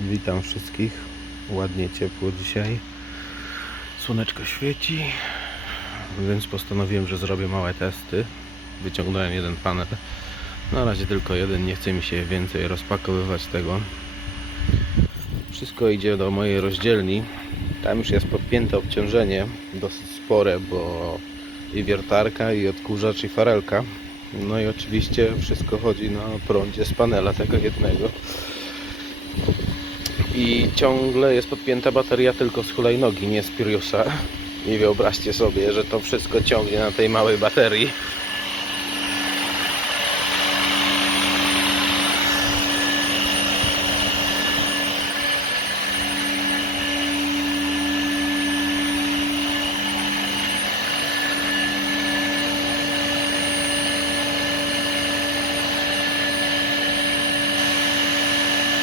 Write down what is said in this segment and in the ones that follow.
Witam wszystkich. Ładnie ciepło dzisiaj. Słoneczko świeci, więc postanowiłem, że zrobię małe testy. Wyciągnąłem jeden panel. Na razie tylko jeden, nie chce mi się więcej rozpakowywać tego. Wszystko idzie do mojej rozdzielni. Tam już jest podpięte obciążenie, dosyć spore, bo i wiertarka, i odkurzacz, i farelka. No i oczywiście wszystko chodzi na prądzie z panela tego jednego. I ciągle jest podpięta bateria tylko z hulajnogi, nie z Priusa. I wyobraźcie sobie, że to wszystko ciągnie na tej małej baterii.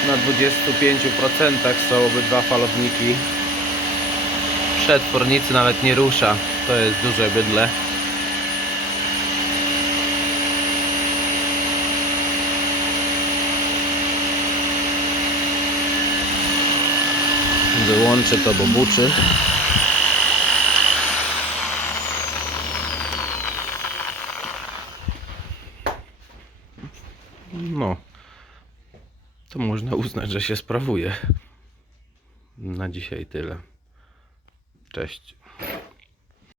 Na 25% są obydwa falowniki. Przetwornicy nawet nie rusza. To jest duże bydle. Wyłączy to, bo buczy. No, to można uznać, że się sprawuje. Na dzisiaj tyle. Cześć.